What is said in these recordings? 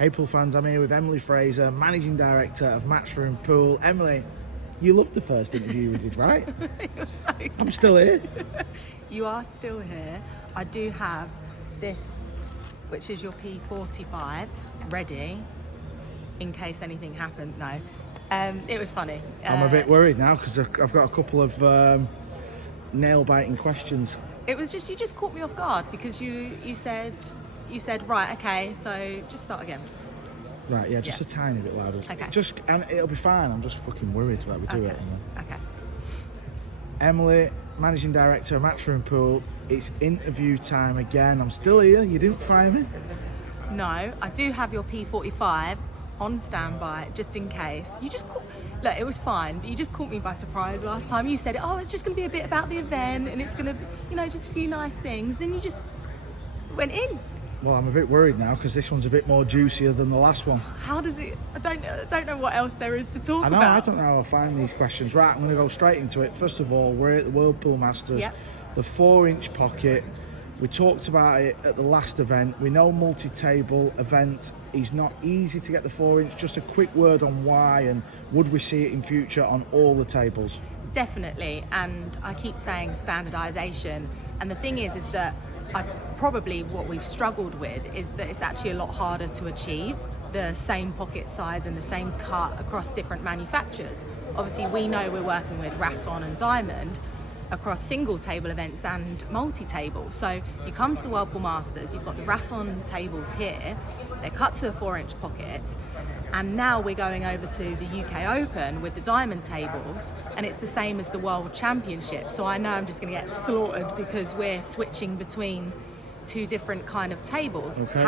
Hey Pool fans, I'm here with Emily Frazer, Managing Director of Matchroom Pool. Emily, you loved the first interview we did, right? So I'm still here. You are still here. I do have this, which is your P45, ready in case anything happened. No. It was funny. I'm a bit worried now because I've got a couple of nail-biting questions. It was just, you just caught me off guard because you said, right, okay, so just start again. Right, yeah, just a tiny bit louder. Okay. And it'll be fine. I'm just fucking worried that we do it. Okay. Emily, Managing Director of Matchroom Pool. It's interview time again. I'm still here. You didn't fire me? No, I do have your P45 on standby just in case. You just look, it was fine, but you just caught me by surprise last time. You said, oh, it's just going to be a bit about the event and it's going to be, just a few nice things. Then you just went in. Well, I'm a bit worried now because this one's a bit more juicier than the last one. How does it? I don't know what else there is to talk about. I don't know how I find these questions. Right, I'm going to go straight into it. First of all, we're at the World Pool Masters. Yep. The 4-inch pocket. We talked about it at the last event. We know multi-table event is not easy to get the 4-inch. Just a quick word on why, and would we see it in future on all the tables? Definitely, and I keep saying standardisation. And the thing is that probably what we've struggled with is that it's actually a lot harder to achieve the same pocket size and the same cut across different manufacturers. Obviously, we know we're working with Rasson and Diamond across single table events and multi-table. So you come to the World Pool Masters, you've got the Rasson tables here, they're cut to the 4-inch pockets, and now we're going over to the UK Open with the Diamond tables, and it's the same as the World Championship. So I know I'm just going to get slaughtered because we're switching between two different kind of tables. Okay.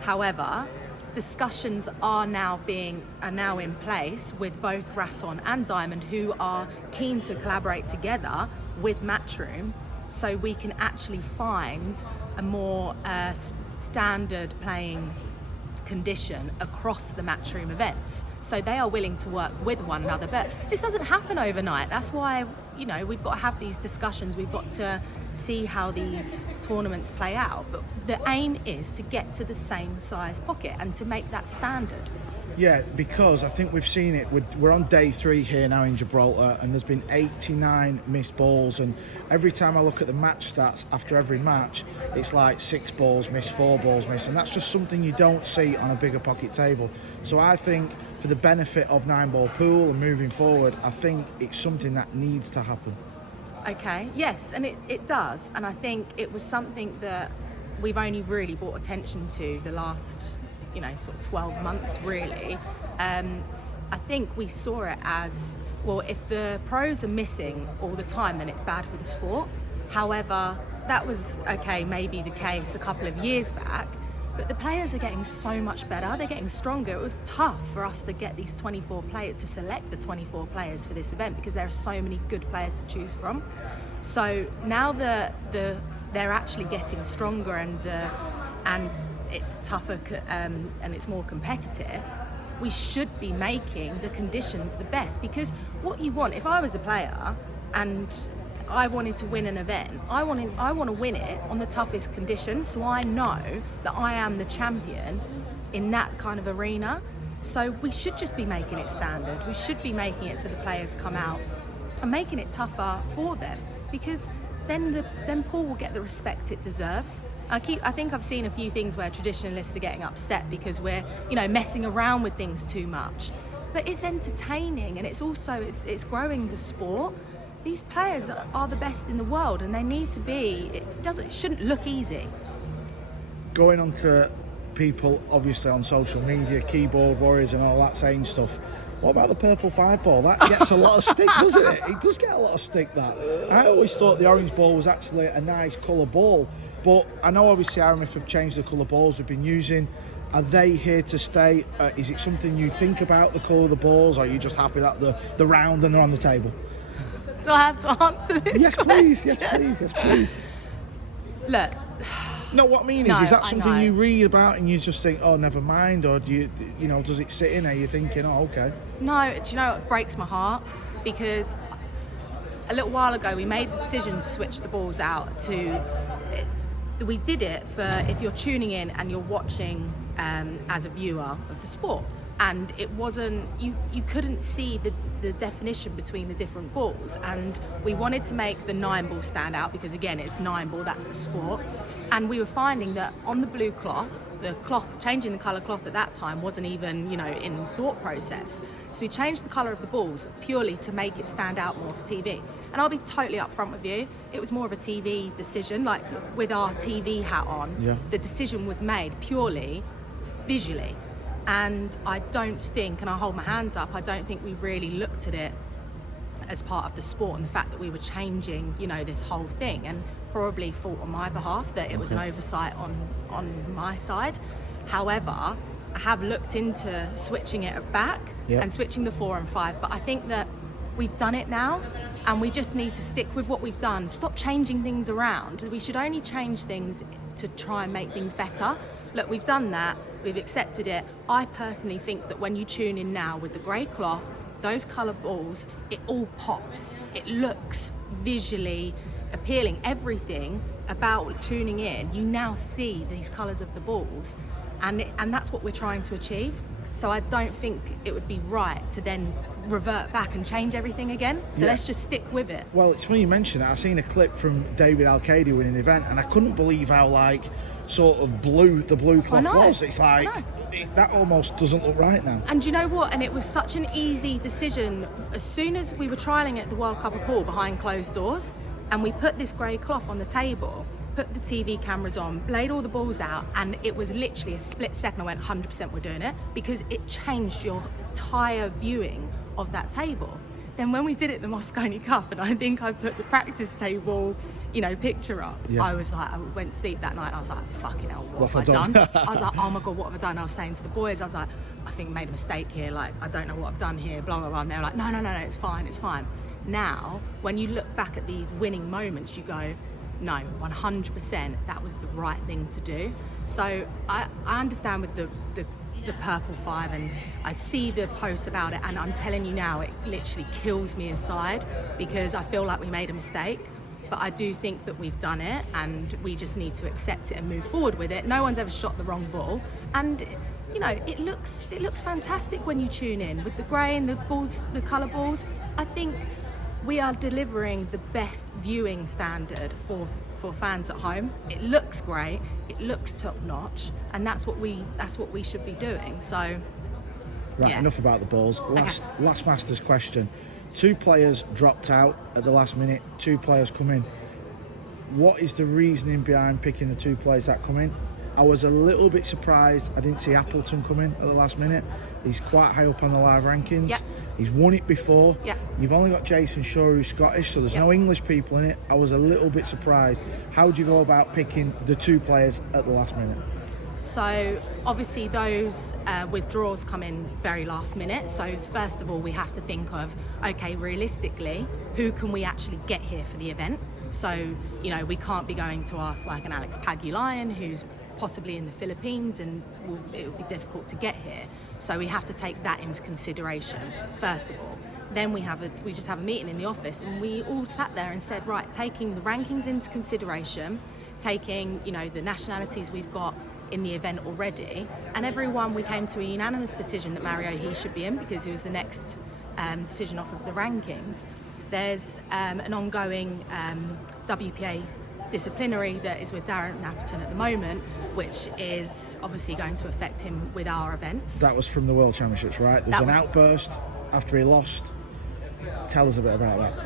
However, discussions are now in place with both Rasson and Diamond, who are keen to collaborate together with Matchroom, so we can actually find a more standard playing condition across the Matchroom events. So they are willing to work with one another, but this doesn't happen overnight. That's why we've got to have these discussions. We've got to see how these tournaments play out, but the aim is to get to the same size pocket and to make that standard. Yeah, because I think we've seen it. We're on day 3 here now in Gibraltar, and there's been 89 missed balls, and every time I look at the match stats after every match, it's like 6 balls missed, 4 balls missed, and that's just something you don't see on a bigger pocket table. So I think for the benefit of 9-ball pool and moving forward, I think it's something that needs to happen. Okay, yes, and it does, and I think it was something that we've only really brought attention to the last sort of 12 months really. I think we saw it as, well, if the pros are missing all the time, then it's bad for the sport. However, that was maybe the case a couple of years back, but the players are getting so much better, they're getting stronger. It was tough for us to get these 24 players, to select the 24 players for this event, because there are so many good players to choose from. So now they're actually getting stronger, and it's tougher and it's more competitive. We should be making the conditions the best, because what you want, if I was a player and I wanted to win an event, I want to win it on the toughest conditions, so I know that I am the champion in that kind of arena. So we should just be making it standard. We should be making it so the players come out and making it tougher for them, because then pool will get the respect it deserves. I think I've seen a few things where traditionalists are getting upset because we're messing around with things too much, but it's entertaining, and it's also it's growing the sport. These players are the best in the world, and they need to be. It shouldn't look easy. Going on to people obviously on social media, keyboard warriors and all that saying stuff. What about the purple 5 ball? That gets a lot of stick, doesn't it? It does get a lot of stick, that. I always thought the orange ball was actually a nice colour ball, but I know obviously RMF have changed the colour balls we've been using. Are they here to stay? Is it something you think about, the colour of the balls, or are you just happy that the round and they're on the table? Do I have to answer this question? Yes please. Look. No, what I mean is that something you read about and you just think, oh, never mind, or do you does it sit in? Are you thinking, oh, okay? No, do you know what breaks my heart? Because a little while ago we made the decision to switch the balls out to we did it for if you're tuning in and you're watching as a viewer of the sport, and it wasn't, you couldn't see the definition between the different balls, and we wanted to make the 9 ball stand out because again it's 9 ball, that's the sport. And we were finding that on the blue cloth, changing the colour cloth at that time wasn't even, in thought process. So we changed the colour of the balls purely to make it stand out more for TV. And I'll be totally upfront with you, it was more of a TV decision, like with our TV hat on, the decision was made purely visually. And I don't think, and I hold my hands up, I don't think we really looked at it as part of the sport and the fact that we were changing, this whole thing. And probably fault on my behalf that it was an oversight on my side. However, I have looked into switching it back and switching the 4 and 5, but I think that we've done it now and we just need to stick with what we've done. Stop changing things around. We should only change things to try and make things better. Look, we've done that, we've accepted it. I personally think that when you tune in now with the grey cloth, those colour balls, it all pops. It looks visually appealing. Everything about tuning in, you now see these colours of the balls, and that's what we're trying to achieve. So I don't think it would be right to then revert back and change everything again. So let's just stick with it. Well, it's funny you mention that. I seen a clip from David Alcade winning the event, and I couldn't believe how sort of blue the blue cloth was. It's that almost doesn't look right now. And you know what? And it was such an easy decision. As soon as we were trialling it at the World Cup of Pool behind closed doors, and we put this grey cloth on the table, put the TV cameras on, laid all the balls out, and it was literally a split second. I went 100% we're doing it, because it changed your entire viewing of that table. Then when we did it at the Moscone Cup, and I think I put the practice table, picture up, I was like, I went to sleep that night and I was like, fucking hell, what have I done? I was like, oh my God, what have I done? I was saying to the boys, I was like, I think I made a mistake here, I don't know what I've done here, blah, blah, blah. And they were like, no, it's fine. Now, when you look back at these winning moments, you go, no, 100%, that was the right thing to do. So I understand with the purple 5, and I see the posts about it, and I'm telling you now, it literally kills me inside because I feel like we made a mistake. But I do think that we've done it, and we just need to accept it and move forward with it. No one's ever shot the wrong ball, and it looks fantastic when you tune in with the grey and the balls, the colour balls. I think we are delivering the best viewing standard for fans at home. It looks great, it looks top notch, and that's what we should be doing. So enough about the balls. Last Masters question. 2 players dropped out at the last minute, 2 players come in. What is the reasoning behind picking the 2 players that come in? I was a little bit surprised I didn't see Appleton come in at the last minute. He's quite high up on the live rankings. He's won it before. You've only got Jason Shaw, who's Scottish, so there's no English people in it. I was a little bit surprised. How would you go about picking the 2 players at the last minute? So obviously those withdrawals come in very last minute. So first of all, we have to think of, okay, realistically, who can we actually get here for the event? So, we can't be going to ask like an Alex Pagulayan who's possibly in the Philippines, and it will be difficult to get here. So we have to take that into consideration, first of all. Then we just have a meeting in the office, and we all sat there and said, right, taking the rankings into consideration, taking, the nationalities we've got in the event already, and everyone, we came to a unanimous decision that Mario, he should be in because he was the next decision off of the rankings. There's an ongoing WPA disciplinary that is with Darren Appleton at the moment, which is obviously going to affect him with our events. That was from the World Championships, right? There's an outburst after he lost. Tell us a bit about that.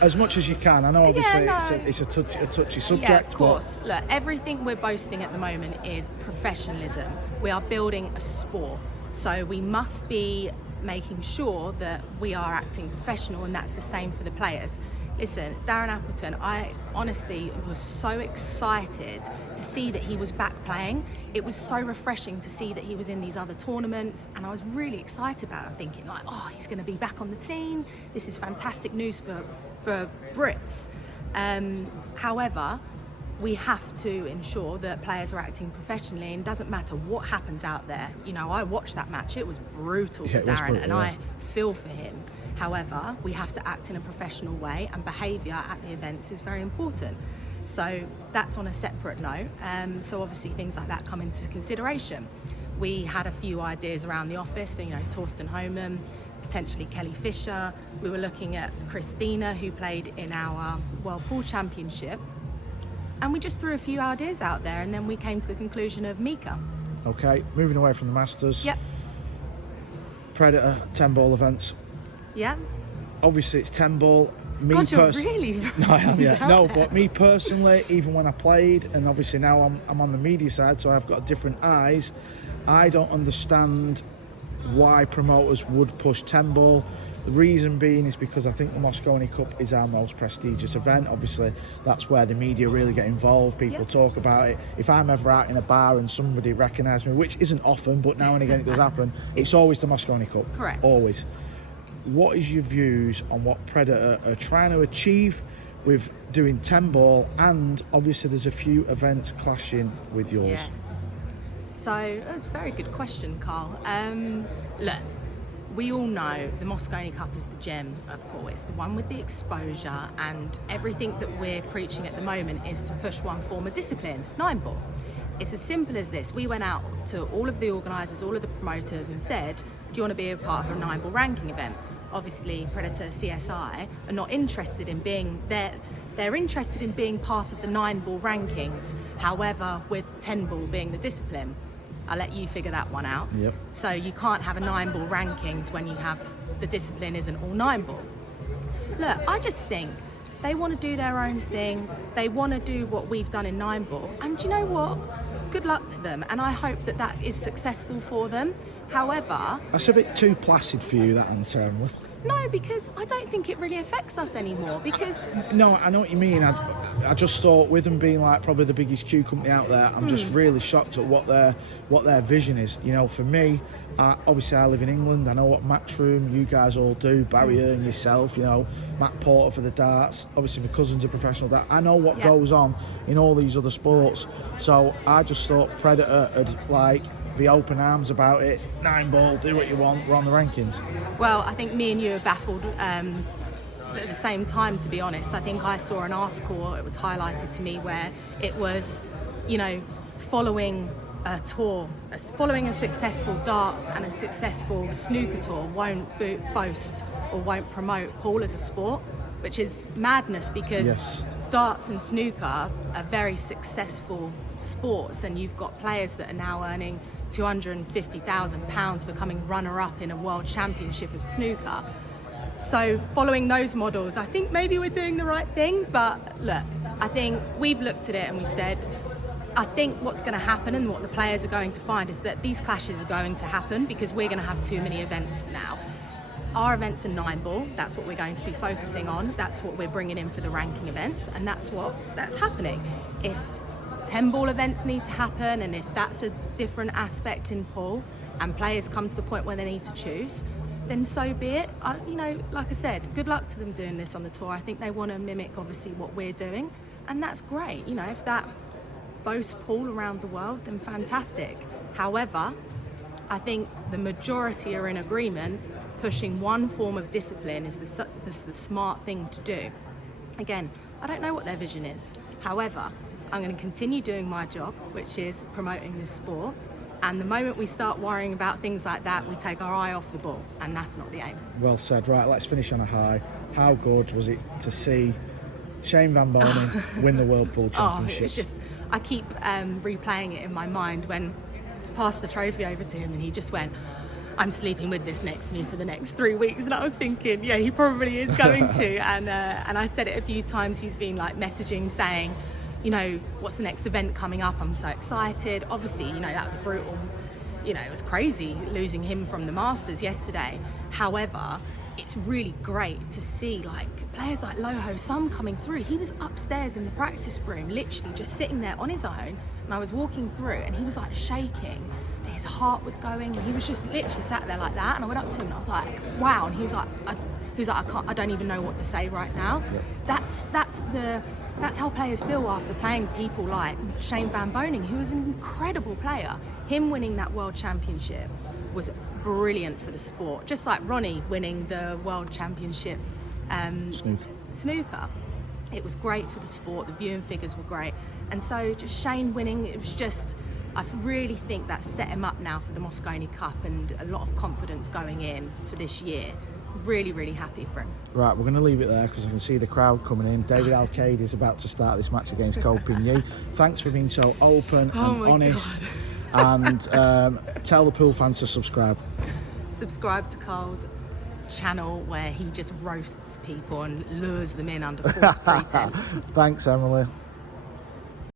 As much as you can. I know obviously it's a touchy subject. Yeah, of course. Look, everything we're boasting at the moment is professionalism. We are building a sport. So we must be making sure that we are acting professional, and that's the same for the players. Listen, Darren Appleton, I honestly was so excited to see that he was back playing. It was so refreshing to see that he was in these other tournaments, and I was really excited about it. I'm thinking like, oh, he's going to be back on the scene. This is fantastic news for Brits. However, we have to ensure that players are acting professionally, and it doesn't matter what happens out there. I watched that match. It was brutal for Darren, and I feel for him. However, we have to act in a professional way, and behaviour at the events is very important. So that's on a separate note. So obviously things like that come into consideration. We had a few ideas around the office, Torsten Homan, potentially Kelly Fisher. We were looking at Christina, who played in our World Pool Championship. And we just threw a few ideas out there, and then we came to the conclusion of Mika. Okay, moving away from the Masters. Yep. Predator 10-ball events. Yeah. Obviously, it's 10-ball. God, you're really... No, I am, yeah. No, but me personally, even when I played, and obviously now I'm on the media side, so I've got different eyes, I don't understand why promoters would push 10-ball. The reason being is because I think the Mosconi Cup is our most prestigious event. Obviously, that's where the media really get involved. People talk about it. If I'm ever out in a bar and somebody recognises me, which isn't often, but now and again it does happen, it's always the Mosconi Cup. Correct. Always. What is your views on what Predator are trying to achieve with doing 10-ball, and obviously there's a few events clashing with yours? Yes. So that's a very good question, Karl. Look, we all know the Mosconi Cup is the gem of pool. It's the one with the exposure, and everything that we're preaching at the moment is to push one form of discipline, 9-ball. It's as simple as this. We went out to all of the organisers, all of the promoters, and said, do you want to be a part of a 9-ball ranking event? Obviously, Predator CSI are not interested in being there. They're interested in being part of the 9-ball rankings. However, with 10-ball being the discipline, I'll let you figure that one out. Yep. So you can't have a 9-ball rankings when you have the discipline isn't all 9-ball. Look, I just think they want to do their own thing. They want to do what we've done in 9-ball. And you know what? Good luck to them. And I hope that that is successful for them. However... That's a bit too placid for you, that answer, Emma. No, because I don't think it really affects us anymore, because... No, I know what you mean. I just thought, with them being like probably the biggest Q company out there, I'm just really shocked at what their vision is. For me, obviously I live in England. I know what Matchroom, you guys all do, Barry and yourself, Matt Porter for the darts. Obviously my cousin's a professional dart. I know what goes on in all these other sports. So I just thought Predator had be open arms about it. 9-ball, do what you want, we're on the rankings. Well, I think me and you are baffled at the same time, to be honest. I think I saw an article, it was highlighted to me, where it was, following a tour, following a successful darts and a successful snooker tour won't boast or won't promote pool as a sport, which is madness, because darts and snooker are very successful sports, and you've got players that are now earning £250,000 for coming runner-up in a world championship of snooker. So following those models, I think maybe we're doing the right thing. But look, I think we've looked at it and we've said, I think what's going to happen and what the players are going to find is that these clashes are going to happen because we're going to have too many events now. Our events are 9-ball, that's what we're going to be focusing on, that's what we're bringing in for the ranking events, and that's happening. If 10-ball events need to happen, and if that's a different aspect in pool and players come to the point where they need to choose, then so be it. Like I said, good luck to them doing this on the tour. I think they want to mimic obviously what we're doing, and that's great. If that boasts pool around the world, then fantastic. However, I think the majority are in agreement pushing one form of discipline is the smart thing to do. Again, I don't know what their vision is. However, I'm going to continue doing my job, which is promoting this sport. And the moment we start worrying about things like that, we take our eye off the ball, and that's not the aim. Well said. Right, let's finish on a high. How good was it to see Shane Van Bonen win the World Pool Championship? It was just, I keep replaying it in my mind when I passed the trophy over to him and he just went, I'm sleeping with this next to me for the next 3 weeks. And I was thinking, yeah, he probably is going to. And I said it a few times. He's been messaging saying, what's the next event coming up? I'm so excited. Obviously, that was brutal. It was crazy losing him from the Masters yesterday. However, it's really great to see players like Loho Sum coming through. He was upstairs in the practice room, literally just sitting there on his own. And I was walking through and he was shaking. His heart was going and he was just literally sat there like that. And I went up to him and I was like, wow. And he was like, I don't even know what to say right now. Yeah. That's how players feel after playing people like Shane Van Bonen, who was an incredible player. Him winning that World Championship was brilliant for the sport. Just like Ronnie winning the World Championship snooker. It was great for the sport. The viewing figures were great. And so just Shane winning, it was just, I really think that set him up now for the Mosconi Cup and a lot of confidence going in for this year. Really, really happy for him. Right, we're going to leave it there because I can see the crowd coming in. David Alcade is about to start this match against Karl. Thanks for being so open and honest. And tell the pool fans to subscribe. Subscribe to Karl's channel where he just roasts people and lures them in under false pretense. Thanks, Emily.